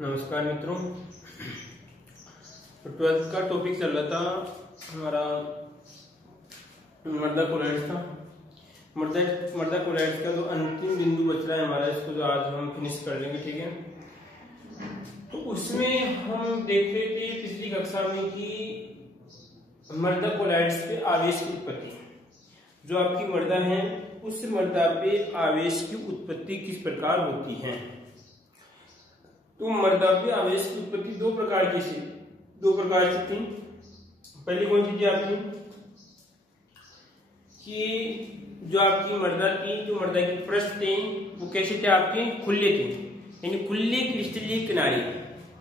नमस्कार मित्रों। तो 12th का टॉपिक चल रहा था हमारा मर्दा कोलॉइड्स था। मर्दा कोलॉइड्स का जो अंतिम बिंदु बच रहा है हमारा, इसको जो आज हम फिनिश कर लेंगे, ठीक है। तो उसमें हम देख रहे थे पिछली कक्षा में कि मर्दा कोलॉइड्स पे आवेश की उत्पत्ति, जो आपकी मर्दा है उस मर्दा पे आवेश की उत्पत्ति किस प्रकार होती है। तो मर्दा पे आवेश की उत्पत्ति दो प्रकार की थी। पहली कौन सी थी आपकी कि जो आपकी मर्दा की जो मर्दा की पृष्ठ थे वो कैसे थे, आपके खुले थे, यानी खुले क्रिस्टलीय किनारे।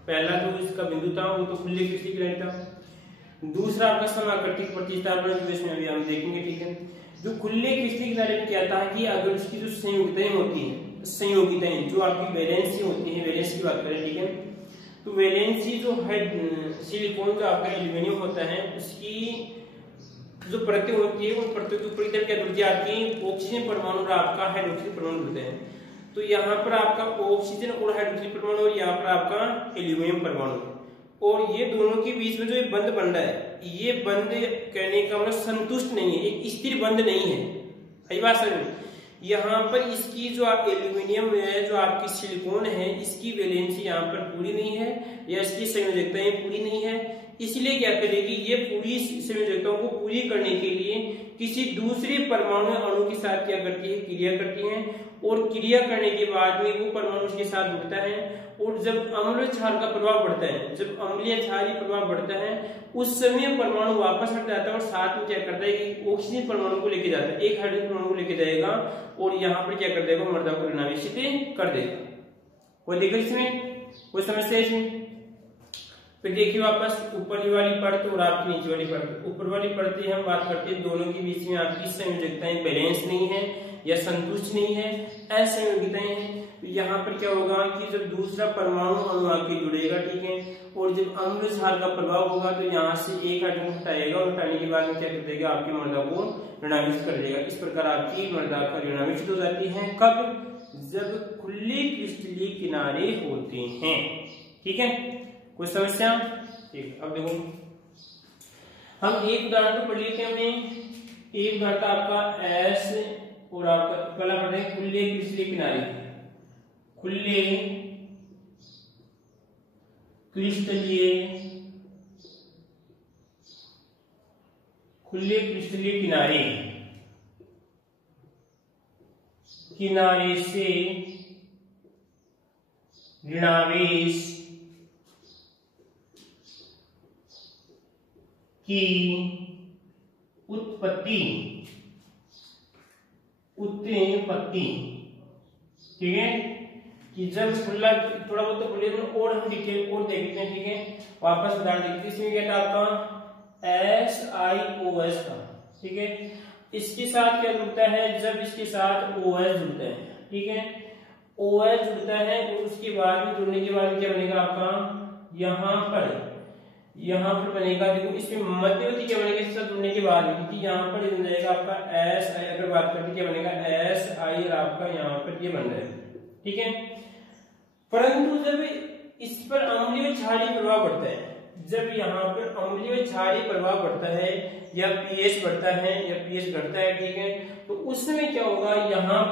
पहला जो इसका बिंदु था वो तो खुले क्रिस्टलीय किनारे था। दूसरा आपका समाकर्षित प्रतिस्थापन, जो इसमें अभी हम देखेंगे, ठीक है। जो खुले क्रिस्टलीय किनारे में क्या था कि अगर उसकी जो संयोगिताएं होती हैं, जो आपकी वैलेंसी होती है, वैलेंसी की बात करें, ठीक है। तो वैलेंसी जो है सिलिकॉन जो आपका एल्यूमिनियम होता है, उसकी जो परतें होती है उन परतों के ऊपर क्या जुड़ती है, आपकी ऑक्सीजन परमाणु और आपका हाइड्रोक्सीजन परमाणु जुड़ते हैं। तो यहाँ पर आपका ऑक्सीजन और हाइड्रोक्सीजन परमाणु और यहाँ पर आपका एल्यूमिनियम परमाणु, और ये दोनों के बीच में जो एक बंध बन रहा है, ये बंध कहने का मतलब संतुष्ट नहीं है, एक स्थिर बंध नहीं है। सही बात समझ में। यहाँ पर इसकी जो आप एल्यूमिनियम है, जो आपकी सिलिकॉन है, इसकी वैलेंसी यहाँ पर पूरी नहीं है या इसकी संयोजकताएं पूरी नहीं है। इसलिए क्या करेगी, ये पूरी संयोजकताओं को पूरी करने के लिए किसी दूसरे परमाणु अणु के साथ क्या करती है, क्रिया करती है। और क्रिया करने के बाद में वो परमाणु उसके साथ जुड़ता है, और जब अम्ल क्षार का प्रभाव बढ़ता है, जब अम्लीय क्षारीय प्रभाव बढ़ता है, उस समय परमाणु वापस हट जाता है और साथ में क्या करता है कि ऑक्सीजन परमाणु को लेके जाता है, एक हाइड्रोजन परमाणु को लेके जाएगा और यहाँ पर क्या कर देगा, मर्दा को ऋणावेशित कर देगा। कोई दिक्कत इसमें, कोई समस्या इसमें? फिर देखिए वापस ऊपर वाली परत और आपकी नीचे वाली परत। ऊपर वाली परत हम बात करते हैं, दोनों के बीच में आपकी संयोजकताएं बैलेंस नहीं है या संतुष्ट नहीं है, असंयोगिताएं हैं। तो यहाँ पर क्या होगा कि जब दूसरा परमाणु अणु आके जुड़ेगा, ठीक है, और जब अम्ल क्षार का प्रभाव होगा तो यहाँ से एक हाइड्रोजन हटाएगा और हटाने के बाद में क्या कर देगा, आपकी मर्दा को ऋणावेशित कर देगा। इस प्रकार आपकी मर्दा का ऋणावेशित हो जाती है। कब? जब खुले क्रिस्टलीय किनारे होते हैं, ठीक है। कोई समस्या? ठीक। अब देखो हम एक उदाहरण तो पढ़ लेते हैं। हमने एक उदाहरण था आपका एस और आपका पहला पढ़ रहे खुले क्रिस्टलीय किनारे, खुले क्रिस्टलीय किनारे से ऋणावेश की उत्पत्ति, ठीक है। कि जब खुला, थोड़ा बहुत तो खुले और हम डिटेल और देखते हैं, ठीक है। वापस उदाहरण देखते हैं। इसमें क्या था आपका SiOS था, ठीक है। इसके साथ क्या जुड़ता है, जब इसके साथ OH जुड़ता है, ठीक है, OH जुड़ता है और उसके बाद में जुड़ने के बाद क्या बनेगा आपका, यहाँ पर बनेगा, देखो इसमें मध्यवर्ती क्या बनेगा इसके साथ जुड़ने के बाद में, क्योंकि यहाँ पर बन जाएगा आपका Si। अगर बात करते क्या बनेगा Si और आपका यहाँ पर ये बन रहा है, ठीक है। परंतु जब इस पर अम्लीय क्षारीय प्रभाव बढ़ता है, जब यहाँ पर अम्लीय क्षारीय प्रभाव बढ़ता है या पीएच बढ़ता है या पीएच घटता है, ठीक है, तो उस समय क्या होगा, यहाँ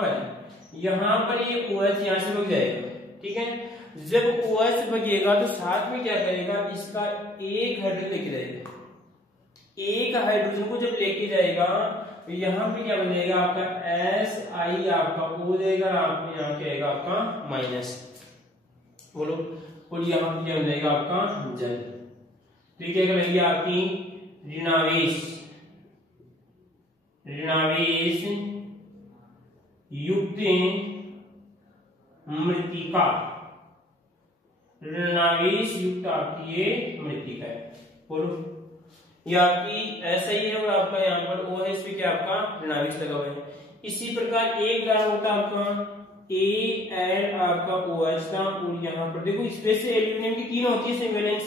पर ये OH यहाँ से भग जाएगा, ठीक है। जब OH भगेगा तो साथ में क्या करेगा, इसका एक हाइड्रोजन लेके जाएगा। एक हाइड्रोजन को जब लेके जाएगा तो यहाँ पे क्या बन जाएगा आपका Si आपका हो जाएगा, आपको यहाँ क्या आएगा आपका माइनस, बोलो, और यहाँ पे क्या बन जाएगा आपका जल। तो क्या करेंगे आपकी ऋणावेश युक्त मृत्तिका, ऋणावेश युक्त आपकी ये मृत्तिका है, और ये आपकी ऐसा ही है, और आपका यहाँ पर OH पे क्या आपका ऋणावेश लगा हुआ है। इसी प्रकार एक उदाहरण होता है आपका Al आपका OH था, और यहाँ पर देखो इसमें से एल्यूमिनियम की तीन होती है वैलेंस,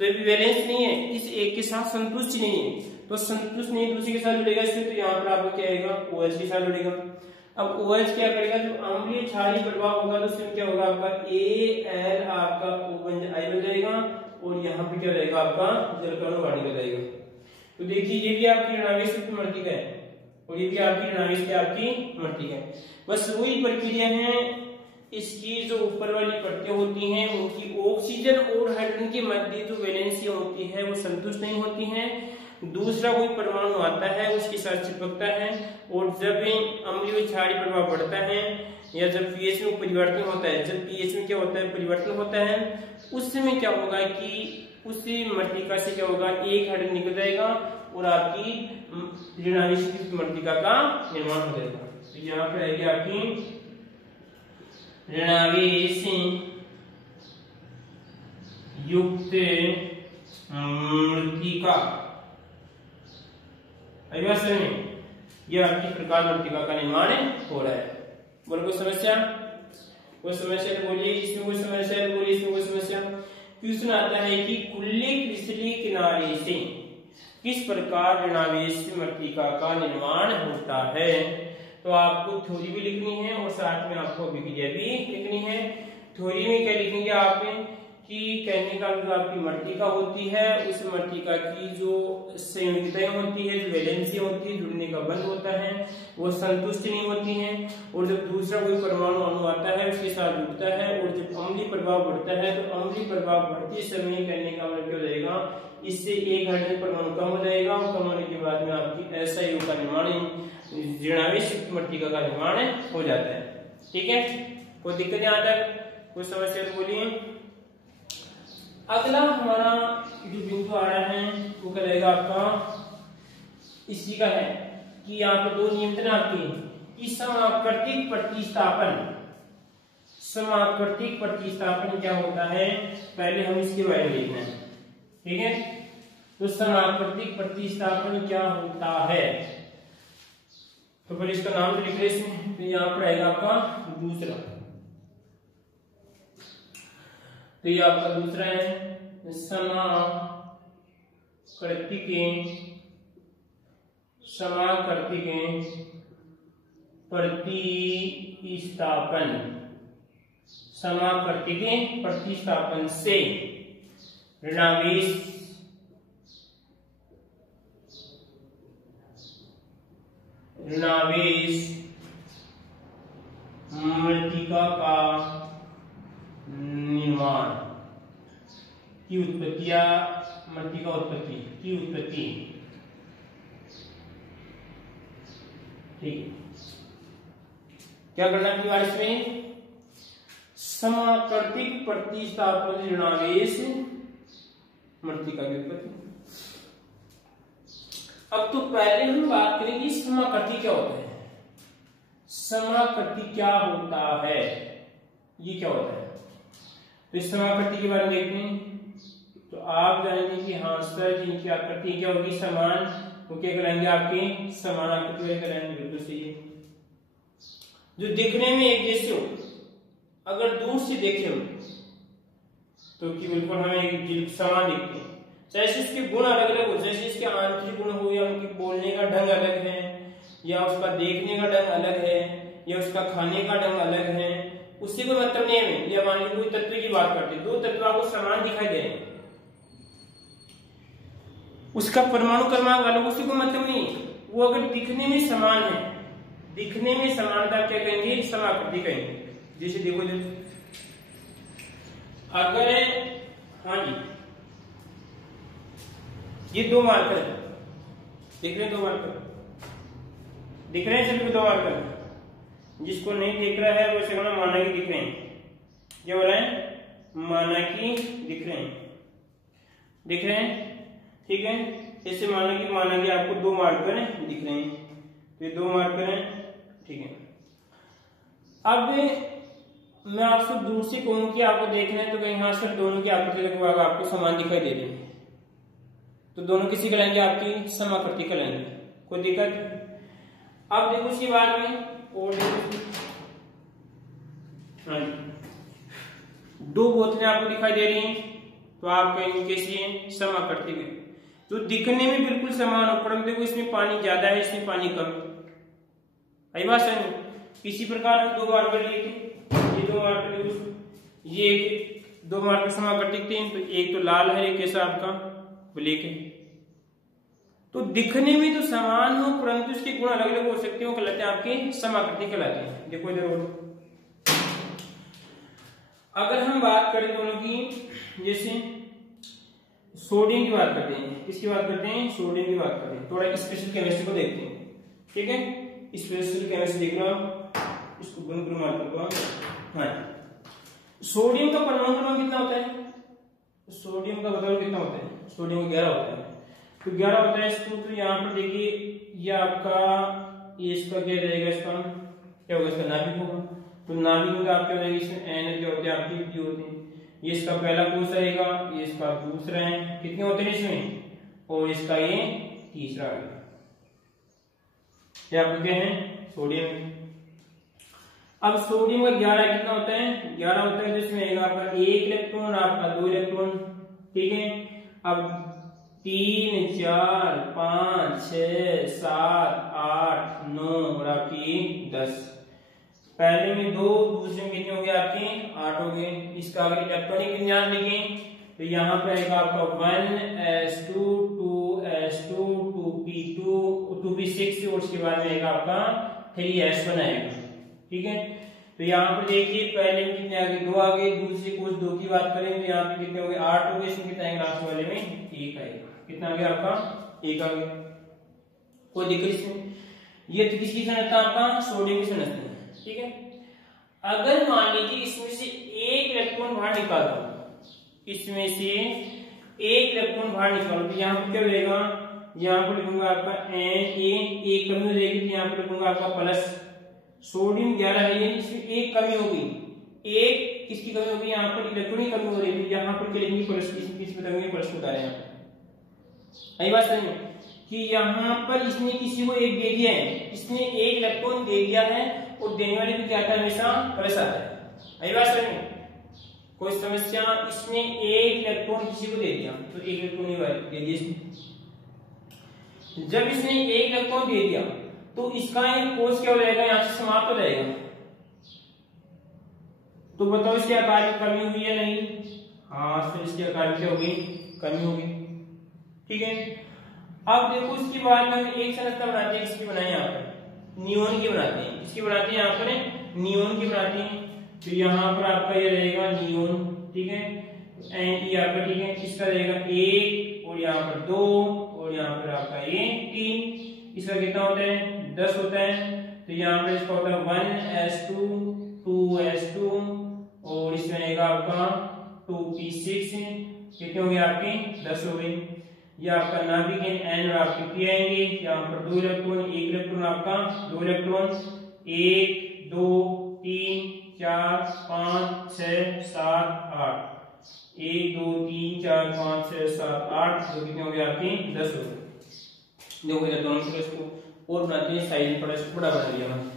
तो ये वैलेंस नहीं है, इस एक के साथ संतुष्ट नहीं है, तो संतुष्ट नहीं दूसरे के साथ जुड़ेगा इसमें, तो यहाँ पर आपका क्या आएगा, OH के साथ जुड़ेगा। अब OH क्या करेगा, जो अम्लीय क्षारीय प्रभाव होगा तो उसमें क्या होगा आपका Al आपका I बन जाएगा और यहाँ पे क्या रहेगा आपका जलकणों बाहर निकल जाएगा। तो देखिए ये भी आपकी ऋणावेश युक्त मृतिका है और ये भी आपकी ऋणावेश की आपकी मृतिका है। बस वही प्रक्रिया है, इसकी जो ऊपर वाली परतें होती हैं उनकी ऑक्सीजन और हाइड्रोजन के मध्य जो वैलेंसी होती है वो संतुष्ट नहीं होती है। दूसरा कोई परमाणु आता है उसके साथ चिपकता है और जब अम्लीय क्षारीय प्रभाव बढ़ता है या जब पीएच में परिवर्तन होता है, जब पीएच में क्या होता है परिवर्तन होता है, उस समय क्या होगा कि उसी मृतिका से क्या होगा एक हाइड्रोजन निकल जाएगा और आपकी ऋणावेश मृतिका का निर्माण हो जाएगा। तो यहाँ पर आएगी आपकी ऋणावेश युक्त मृतिका। यह आपकी प्रकार मृतिका का निर्माण हो रहा है। बोलो कोई समस्या? कोई समस्या तो बोलिए, इसमें कोई समस्या है बोलिए, इसमें कोई समस्या। क्वेश्चन आता है कि खुले क्रिस्टलीय किनारे से किस प्रकार ऋणावेश मृतिका का निर्माण होता है। तो आपको थ्योरी भी लिखनी है और साथ में आपको अभिक्रिया भी लिखनी है। थ्योरी में क्या लिखेंगे आप कि कहने का जो आपकी मृतिका होती है उस मृतिका की जो संयोगिताएं होती है, जो वैलेंसी होती है, जुड़ने का बल होता है, वो संतुष्ट नहीं होती हैं। और जब दूसरा कोई परमाणु अणु आता है उसके साथ जुड़ता है और जब अम्लीय प्रभाव बढ़ता है तो अम्लीय प्रभाव बढ़ते समय कहने का मतलब क्या हो जाएगा, इससे एक हाइड्रोजन परमाणु कम हो जाएगा और कम होने के बाद में आपकी SiO का निर्माण ऋणावेश मृतिका का निर्माण हो जाता है। ठीक है, कोई दिक्कत यहाँ तक? कोई समस्या तो बोलिए। अगला हमारा जो बिंदु आ रहा है वो क्या रहेगा आपका, इसी का है कि यहाँ पर दो नियंत्रण आपके कि समाकृतिक प्रतिस्थापन। समाकृतिक प्रतिस्थापन क्या होता है, पहले हम इसके बारे में देखना है। ठीक है, तो समाकृतिक प्रतिस्थापन क्या होता है, तो पहले इसका नाम तो लिख रहे इसमें। तो यहाँ पर आएगा आपका दूसरा, तो ये आपका दूसरा है समाकृतिक प्रतिस्थापन। समाकृतिक प्रतिस्थापन से ऋणावेश मृतिका का निर्माण की उत्पत्ति या मृतिका उत्पत्ति की उत्पत्ति। ठीक, क्या करना है बारिश में, समाकृतिक प्रतिस्थापन ऋणावेश मृतिका की उत्पत्ति। अब तो पहले हम बात करेंगे समाकृति क्या होता है। समाकृति क्या होता है, ये क्या होता है, तो इस समाकृति के बारे में देखते हैं। तो आप जानेंगे कि हाँ सर जिनकी आकृति क्या होगी समान, वो क्या कराएंगे आपके समान आकृति वाले कराएंगे। बिल्कुल सही है, जो दिखने में एक जैसे हो, अगर दूर से देखें हम तो कि बिल्कुल हमें एक समान दिखते हैं, चाहे इसके गुण अलग अलग हो, जैसे इसके आंतरिक गुण हो या उनके बोलने का ढंग अलग है या उसका देखने का ढंग अलग है या उसका खाने का ढंग अलग है, उससे कोई मतलब नहीं है। या मान लीजिए कोई तत्व की बात करते, दो तत्व आपको समान दिखाई दे रहे हैं, उसका परमाणु क्रमांक अलग, उससे कोई मतलब नहीं। वो अगर दिखने में समान है, दिखने में समानता क्या कहेंगे, समाकृति कहेंगे। जैसे देखो अगर हाँ जी ये दो मार्कर दिख रहे हैं, दो मार्कर दिख रहे हैं, सिर्फ दो मार्कर। जिसको नहीं दिख रहा है वो इसे माना कि दिख रहे हैं, क्या हो रहा है, माना कि दिख रहे हैं, दिख रहे हैं। ठीक है, ऐसे माना कि आपको दो मार्कर दिख रहे हैं, तो ये दो मार्कर हैं। ठीक है, अब मैं आपसे दूर से कहूं कि आपको देखना है तो कहीं हाँ सर दोनों की आकृति लगभग आपको समान दिखाई दे रही है, तो दोनों किसी कहलाएंगे आपकी समाकृति कहलाएंगे, कोई दिक्कत। अब देखो इसके बाद में और हाँ दो बोतलें आपको दिखाई दे रही हैं, तो आप कहेंगे कैसी हैं, समाकृति में, जो दिखने में बिल्कुल समान हो, परंतु देखो इसमें पानी ज्यादा है, इसमें पानी कम। आई बात है, इसी प्रकार हम 2 मार्कर लिए थे, ये 2 मार्कर, ये 2 मार्कर समाकर्तिक थे, तो एक तो लाल है, एक कैसा आपका ब्लैक है। तो दिखने में तो समान हो परंतु इसके गुण अलग अलग हो सकते हो, कहलाते हैं आपके समाकृति कहलाते हैं। देखो इधर अगर हम बात करें दोनों की, जैसे सोडियम की बात करते हैं, किसकी बात करते हैं, सोडियम की बात करते हैं। थोड़ा स्पेशल केमिस्ट्री को देखते हैं, ठीक है, स्पेशल केमिस्ट्री देखना, इसको गुण क्रमांक करते हैं। हाँ, सोडियम का परमाणु क्रमांक कितना होता है, सोडियम का बताओ कितना होता है, सोडियम 11 होता है, तो 11 होता है इसको। तो यहाँ पर देखिए ये आपका, ये इसका क्या रहेगा, इसका क्या होगा, इसका नाभिक होगा। तो नाभिक में आपके रहेगा, इसमें एन जो होते हैं आपके पी होते हैं, ये इसका पहला कोष रहेगा, ये इसका दूसरा है, कितने होते हैं इसमें, और इसका ये तीसरा है। क्या आपके हैं सोडियम। अब सोडियम का 11 कितना होता है, 11 होता है, जिसमें आपका 1 इलेक्ट्रॉन, आपका 2 इलेक्ट्रॉन, ठीक है। अब 3 4 5 6 7 8 9 और आपकी 10, पहले में 2, दूसरे में कितने हो गए आपके 8 हो गए। इसका अगर इलेक्ट्रॉनिक विन्यास लिखें तो यहाँ पे आएगा आपका 1s2 2s2 2p2 2p6 और उसके बाद में आएगा आपका 3s1 आएगा, ठीक है। तो यहाँ पर देखिए पहले में कितने आगे 2 आ गए, दूसरे कुछ 2 की बात करें तो यहाँ पे कितने हो गए 8 हो गए, इसमें कितना आएगा लास्ट वाले में 1 आएगा, कितना आ गया आपका 1 आ गया, कोई दिक्कत इसमें। ये तो किसकी संरचना आपका सोडियम की संरचना, ठीक है। अगर मान लीजिए इसमें से 1 इलेक्ट्रॉन बाहर निकाल दो, इसमें से 1 इलेक्ट्रॉन बाहर निकालो, तो यहाँ पर क्या रहेगा, यहाँ पर लिखूंगा आपका एक कमी हो जाएगी, तो यहाँ पर लिखूंगा आपका प्लस। सोडियम 11 है, इसमें 1 कमी होगी, 1 किसकी कमी होगी, यहाँ पर इलेक्ट्रॉन की कमी हो रही है, यहाँ पर क्या लिखेंगे प्लस, किस बताएंगे प्लस बता रहे हैं। यही बात सही है कि यहाँ पर इसने किसी को 1 दे दिया है, इसने 1 इलेक्ट्रॉन दे दिया है और देने वाले को क्या आता है हमेशा प्लस आता है। यही बात सही है। कोई समस्या, इसने 1 इलेक्ट्रॉन किसी को दे दिया तो 1 इलेक्ट्रॉन दे दिया इसने, जब इसने 1 इलेक्ट्रॉन दे दिया तो इसका एक कोष क्या हो जाएगा, यहाँ से समाप्त हो जाएगा। तो बताओ इसके आकार में कमी हुई है नहीं, हाँ तो इसके आकार में क्या होगी, कमी होगी, ठीक है। अब देखो इसके बाद में हम एक संरचना बनाते हैं, इसकी बनाए यहाँ पर नियोन की बनाते हैं, इसकी बनाते हैं यहाँ पर नियोन की बनाते हैं। तो यहाँ पर आपका ये रहेगा नियोन, ठीक है, एंड यहाँ पर, ठीक है, इसका रहेगा 1 और यहाँ पर 2 और यहाँ पर आपका ये 3, इसका कितना होता है 10 होता है। तो यहाँ पर इसका होता है 1s2 2s2 और इसमें रहेगा आपका 2p6, कितने हो गए आपके 10 हो गए। ये आपका नाभिक एन और आपके पी आएंगे, यहाँ पर 2 इलेक्ट्रॉन, 1 इलेक्ट्रॉन आपका 2 इलेक्ट्रॉन, 1 2 3 4 5 6 7 8, 1 2 3 4 5 6 7 8, तो कितने हो गए आपके 10 हो गए। देखो इधर दोनों को इसको और बनाते हैं, साइज थोड़ा बड़ा बना दिया मैंने,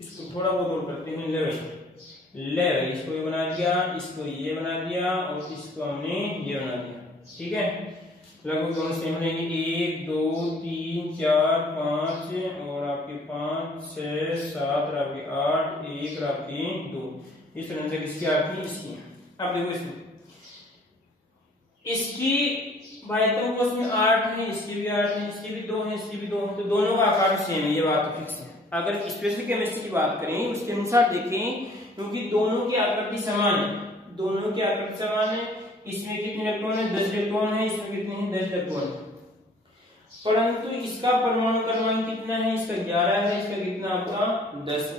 इसको थोड़ा बहुत और करते हैं। ले भाई इसको ये बना दिया, इसको ये बना दिया और इसको हमने ये बना दिया, ठीक है। लगभग दोनों सेम बनेंगे, 1 2 3 4 5 और आपके 5 6 7 और आपके 8 1 और आपके 2, इस तरह से किसकी आपकी इसकी। अब देखो इसकी बाह्यतम कोष में 8 है, इसकी भी 8 है, इसकी भी 2 है, इसकी भी 2 है, तो दोनों का आकार सेम है, ये बात तो फिक्स है। अगर स्पेशल केमिस्ट्री की बात करें उसके अनुसार देखें, क्योंकि दोनों की आकृति समान है, दोनों की आकृति समान है। इसमें कितने इलेक्ट्रॉन है 10 इलेक्ट्रॉन है, इसमें कितने हैं 10 इलेक्ट्रॉन है, परंतु इसका परमाणु क्रमांक कितना है, इसका 11 है, इसका कितना आपका 10 है।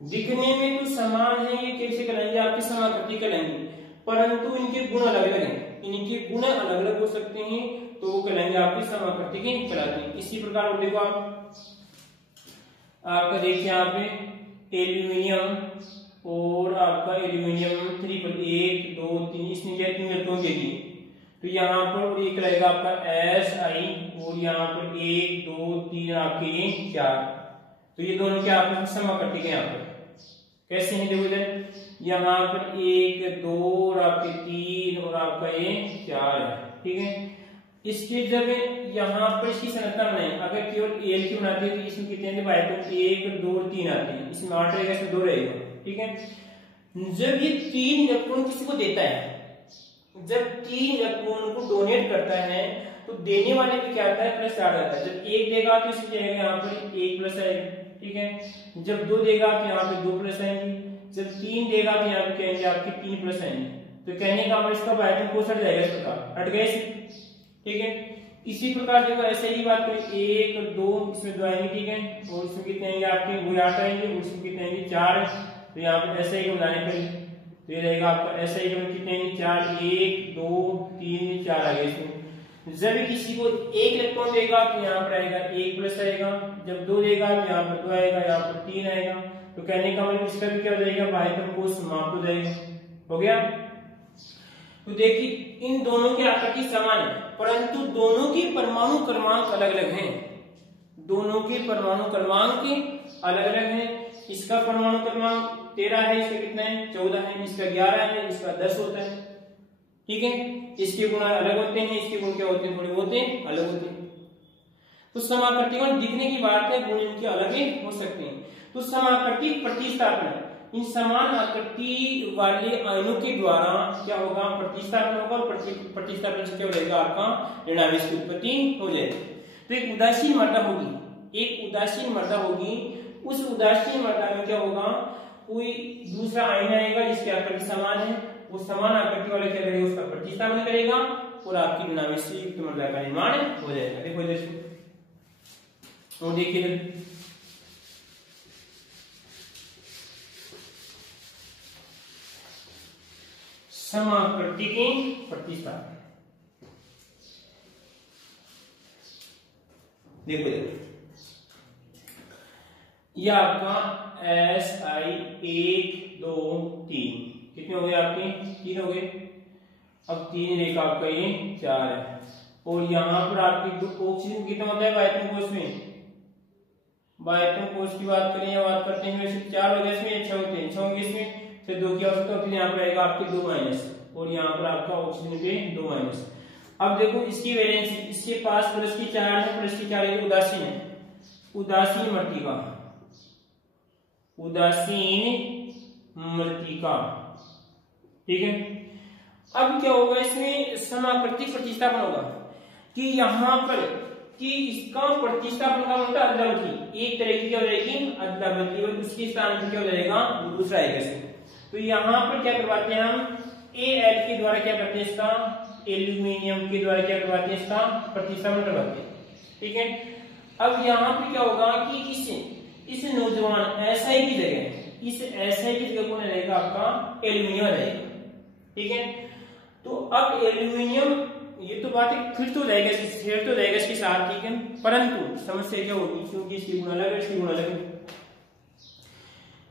दिखने में तो समान है, ये कैसे कहलाएंगे आपकी समाकृति कहलाएंगे, परंतु इनके गुण अलग अलग हैं, इनके गुण अलग अलग हो सकते हैं, तो वो कहलाएंगे आपकी समाकृति के कहलाते हैं। इसी प्रकार देखो आपका देखिए यहाँ पे एल्यूमिनियम और आपका एल्यूमिनियम 3 पर 1 2 3, इसने क्या 3 इलेक्ट्रॉन दे दिए, तो यहाँ पर एक रहेगा आपका Si और यहाँ पर 1 2 3 आपके 4, तो ये दोनों क्या आपके समाकृति के यहाँ पर कैसे हैं, देखो इधर यहाँ पर 1 2 और आपके 3 और आपका ये 4 है, ठीक है। इसके जब यहाँ पर इसकी संरचना बनाए, अगर केवल एल की बनाते हैं तो इसमें कितने आते हैं, 1 2 3 आते हैं, इसमें 8 रहेगा, इसमें 2 रहेगा, ठीक है। जब ये 3 इलेक्ट्रॉन किसी को देता है, जब 3 इलेक्ट्रॉन को डोनेट करता है तो देने वाले पे क्या आता है, प्लस चार्ज आता है। जब 1 देगा तो इसमें जाएगा यहाँ पर 1 प्लस आएगा, ठीक है। जब 2 देगा तो यहाँ पे 2 प्लस आएंगे, जब 3 देगा तो यहाँ पे कहेंगे आपके 3 प्लस आएंगे। तो कहने का मतलब इसका बाइटम कोस हट जाएगा, इस प्रकार हट गए, ठीक है। इसी प्रकार देखो ऐसे ही बात करें, 1 2 इसमें 2 आएंगे, ठीक है, और इसमें कितने आएंगे आपके, वो 8 आएंगे, और इसमें कितने आएंगे 4। तो यहाँ पे ऐसे ही बनाने पर तो ये रहेगा आपका ऐसे ही कितने आएंगे 4, 1 2 3 4 आ गए इसमें। जब किसी को 1 इलेक्ट्रॉन देगा तो यहाँ पर आएगा 1 प्लस आएगा, जब 2 देगा तो यहाँ पर 2 आएगा, यहाँ पर 3 आएगा। तो कहने का मतलब इसका भी क्या हो जाएगा, बाइटम कोस समाप्त हो जाएगा, हो गया। तो देखिए इन दोनों की आकृति समान है, परंतु दोनों के परमाणु क्रमांक अलग अलग हैं, दोनों के परमाणु क्रमांक अलग अलग हैं। इसका परमाणु क्रमांक 13 है, इसका कितना है 14 है, इसका 11 है, इसका 10 होता है, ठीक है। इसके गुण अलग होते हैं, इसके गुण क्या होते हैं, थोड़े होते हैं अलग होते हैं। तो समाकर्तियों दिखने की बात है, गुण इनके अलग ही हो सकते हैं। तो समाकर्ती प्रतिस्थापन, इन समान आकृति वाले आयनों के द्वारा क्या होगा, प्रतिस्थापन होगा, और प्रतिस्थापन से क्या हो जाएगा आपका ऋणावेश की उत्पत्ति हो जाएगी। तो एक उदासीन मर्दा होगी, एक उदासीन मर्दा होगी, उस उदासीन मर्दा में क्या होगा, कोई दूसरा आयन आएगा जिसकी आकृति समान है, वो समान आकृति वाले क्या करेगा, उसका प्रतिस्थापन करेगा और आपकी ऋणावेश से युक्त मर्दा का निर्माण हो जाएगा। देखो इधर से और देखिए समाकृति की प्रतिस्थापन, देखो यह आपका SI 1 2 3 कितने हो गए आपके, 3 हो गए। अब 3 रेखा आपका ये 4 है, और यहाँ पर आपकी ऑक्सीजन कितना होता है बाइटम कोष में, बाइटम कोष की बात करें या बात करते हैं वैसे 4 हो गए इसमें, 6 होते हैं, 6 होंगे इसमें, फिर 2 की आवश्यकता होती है, यहाँ पर आएगा आपके 2 माइनस, और यहाँ पर आपका ऑक्सीजन पे 2 माइनस। अब देखो इसकी वैलेंसी, इसके पास प्लस की 4 है, प्लस की 4 है, उदासीन है, उदासीन मृत्तिका, उदासीन मृत्तिका, ठीक है। अब क्या होगा, इसमें समाकृतिक प्रतिस्थापन होगा कि यहाँ पर कि इसका प्रतिस्थापन का मतलब अदला बदली, एक तरह की क्या हो जाएगी अदला बदली, और उसके स्थान पर क्या हो जाएगा दूसरा आएगा इसमें। तो यहाँ पर क्या करवाते हैं हम, Al के द्वारा क्या करते हैं, इसका एल्यूमिनियम के द्वारा क्या करवाते हैं, इसका प्रतिस्थापन करवाते हैं, ठीक है। अब यहाँ पे क्या होगा कि इस नौजवान SI की जगह, इस SI की जगह कौन रहेगा, आपका एल्यूमिनियम रहेगा, ठीक है। तो अब एल्यूमिनियम, ये तो बात है, फिर तो रहेगा इसके साथ, ठीक है, परंतु समस्या क्या होगी, क्योंकि इसकी गुण अलग है, इसकी गुण अलग है,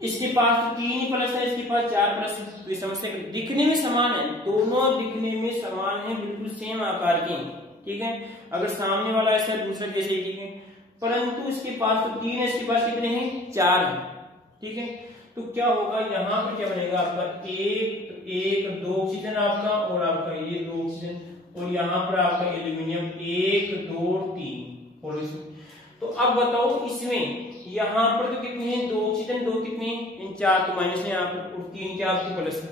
इसके पास तो 3 ही प्लस है, इसके पास 4 प्लस है। तो ये समस्या दिखने में समान है, दोनों दिखने में समान है, बिल्कुल सेम आकार के, ठीक है। अगर सामने वाला ऐसा है, दूसरा जैसे ही, ठीक है, परंतु इसके पास तो 3 है, इसके पास कितने हैं 4 है, ठीक है। तो क्या होगा, यहाँ पर क्या बनेगा आपका 1 2 ऑक्सीजन आपका, और आपका ये 2 ऑक्सीजन, और यहाँ पर आपका एल्यूमिनियम 1 2 3, और इसमें तो अब बताओ इसमें यहाँ पर तो कितने हैं 2 ऑक्सीजन, 2 कितने, इन 4 तो माइनस है यहाँ पर, और 3 क्या आपकी प्लस है।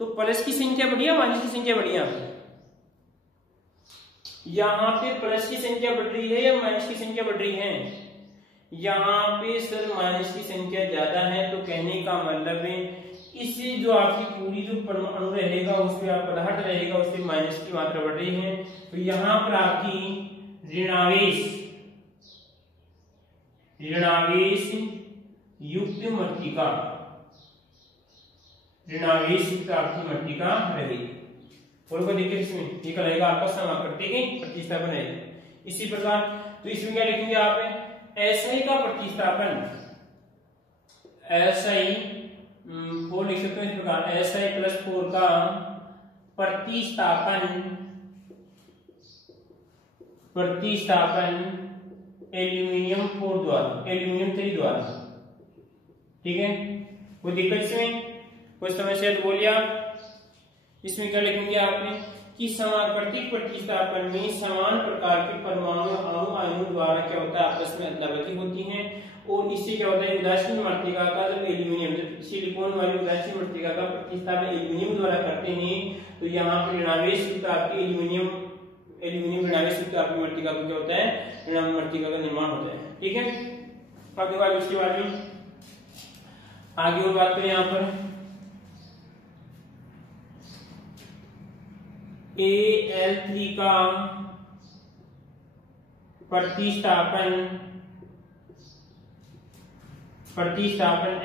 तो प्लस की संख्या बढ़िया, माइनस की संख्या बढ़िया, यहाँ पे प्लस की संख्या बढ़ रही है या माइनस की संख्या बढ़ रही है, यहाँ पे सर माइनस की संख्या ज्यादा है। तो कहने का मतलब है इससे जो आपकी पूरी जो परमाणु रहेगा उसमें आप पदार्थ रहेगा उसमें माइनस की मात्रा बढ़ रही है। तो यहाँ पर आपकी ऋणावेश युक्त मृत्तिका, ऋणावेश युक्त आपकी मृत्तिका रहेगी, और कोई दिक्कत इसमें, ये कहेगा आपका समाकृतिक प्रतिस्थापन है। इसी प्रकार तो इसमें क्या लिखेंगे आप, SI का प्रतिस्थापन, SI 4 लिख सकते हैं इस प्रकार, Si+4 का प्रतिस्थापन एल्यूमिनियम 4 द्वारा, एल्यूमिनियम 3 द्वारा, ठीक है। कोई दिक्कत इसमें, कोई समस्या तो बोलिए आप। इसमें क्या लिखेंगे आपने कि समानुपातिक प्रतिस्थापन में समान प्रकार के परमाणु आयनों द्वारा क्या होता है आपस में अदला-बदली होती हैं और इससे क्या होता है उदासीन मृत्तिका का जब एल्यूमिनियम सिलिकॉन वाली उदासीन मृत्तिका का प्रतिस्थापन एल्यूमिनियम द्वारा करते हैं तो यहाँ पर ऋणावेश युक्त आपकी एल्यूमिनियम ऋणावेश युक्त आपकी मृत्तिका को क्या होता है मृत्तिका का निर्माण होता है। ठीक है, अब देखो इसके बाद में आगे और बात करें यहाँ पर Al3 का प्रतिस्थापन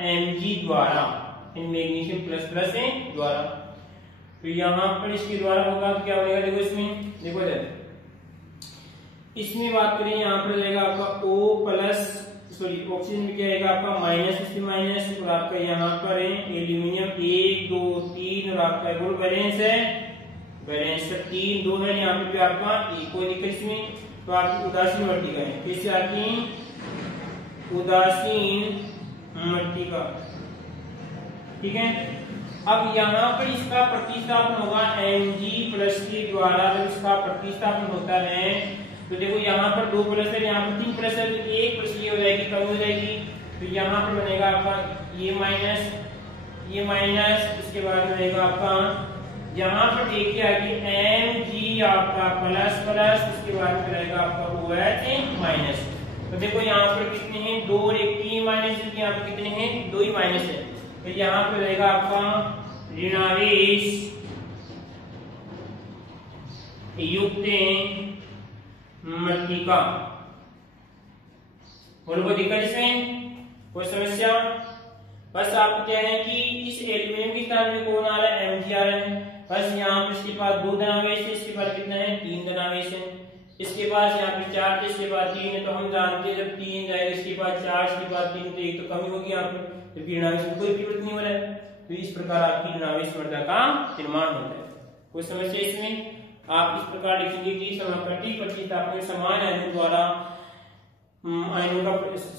Mg द्वारा मैग्नीशियम प्लस से द्वारा, तो यहाँ पर इसके द्वारा होगा तो क्या बनेगा देखो इसमें देखो इसमें बात करें यहाँ पर जाएगा आपका O प्लस ऑक्सीजन में क्या आएगा आपका माइनस इसमें माइनस और आपका यहाँ पर एल्यूमिनियम 1 2 3 और आपका गुण बैलेंस है बैलेंस 3 2 है यहाँ पे भी आपका कोई दिक्कत इसमें, तो आपकी उदासीन मृत्तिका है कैसे आपकी उदासीन मृत्तिका। ठीक है, अब यहाँ पर इसका प्रतिस्थापन होगा Mg प्लस के द्वारा। जब इसका प्रतिस्थापन होता है तो देखो यहाँ पर 2 प्लस है यहाँ पर 3 प्लस है तो 1 प्लस ये हो जाएगी कम हो जाएगी, तो यहाँ पर बनेगा आपका ये माइनस इसके बाद बनेगा आपका यहाँ पर देखिए आगे Mg आपका प्लस प्लस इसके बाद में रहेगा आपका OH माइनस। तो देखो यहाँ पर कितने हैं 2 और 1 3 माइनस, यहाँ पर कितने हैं 2 ही माइनस है, तो यहाँ पर रहेगा आपका ऋणावेश युक्त मृत्तिका। और कोई दिक्कत इसमें कोई समस्या? बस आप क्या है कि इस एल्यूमिनियम के स्थान में कौन आ रहा है Mg आ रहा है, बस यहाँ पर इसके पास 2 धनावेश है, इसके पास कितना है 3 धनावेश है, इसके पास यहाँ पे 4 थे इसके बाद 3 है, तो हम जानते हैं जब 3 जाएगा इसके पास 4 इसके बाद 3 तो एक तो कमी होगी यहाँ पर, जबकि ऋणावेश में कोई परिवर्तन नहीं हो रहा है, तो इस प्रकार आपकी ऋणावेश मृदा का निर्माण होता है। कोई समस्या इसमें? आप इस प्रकार लिखेंगे कि समानुपातिक प्रतिस्थापन समान आयनों द्वारा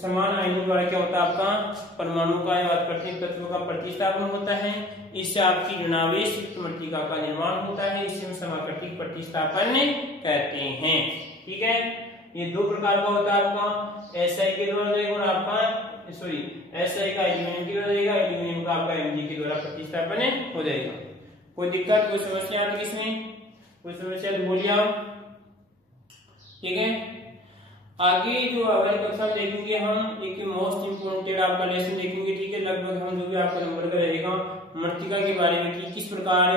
समान आयनों द्वारा क्या होता है आपका परमाणु का या प्रत्येक तत्व का प्रतिस्थापन होता है, इससे आपकी ऋणावेश युक्त मृत्तिका का निर्माण होता है, इसे हम समानुपातिक प्रतिस्थापन कहते हैं। ठीक है, ये 2 प्रकार का होता है आपका SI के द्वारा रहेगा और आपका SI का एल्यूमिनियम के द्वारा रहेगा, एल्यूमिनियम का आपका Mg के द्वारा प्रतिस्थापन हो जाएगा। कोई दिक्कत कोई समस्या आ रही इसमें? कोई समस्या तो बोलिए आप। ठीक है, आगे जो अगली कक्षा में देखेंगे हम एक मोस्ट इम्पोर्टेंट आपका लेसन देखेंगे। ठीक है, लगभग हम जो भी आपका नंबर का रहेगा मृत्तिका के बारे में कि किस प्रकार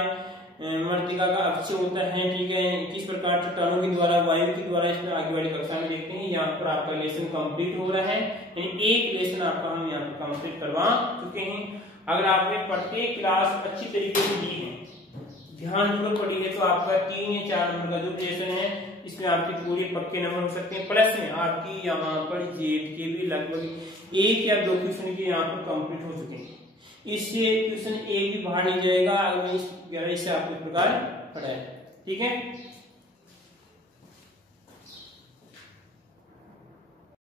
मृत्तिका का अक्षय होता है। ठीक है, किस प्रकार चट्टानों के द्वारा वायु के द्वारा इसमें आगे वाली कक्षा में देखते हैं। यहाँ पर आपका लेसन कंप्लीट हो रहा है, यानी एक लेसन आपका हम यहाँ पर कंप्लीट करवा चुके हैं। अगर आपने प्रत्येक क्लास अच्छी तरीके से दी है, ध्यानपूर्वक पढ़ी है, तो आपका 3 या 4 नंबर का जो लेसन है इसमें आपके पूरे पक्के नंबर हो सकते हैं। प्लस में आपकी यहाँ पर जेट के भी लगभग 1 या 2 क्वेश्चन के यहाँ पर कंप्लीट हो चुके हैं, इससे क्वेश्चन 1 भी बाहर नहीं जाएगा अगर मैं इस गहराई से आपको इस प्रकार पढ़ाया। ठीक है।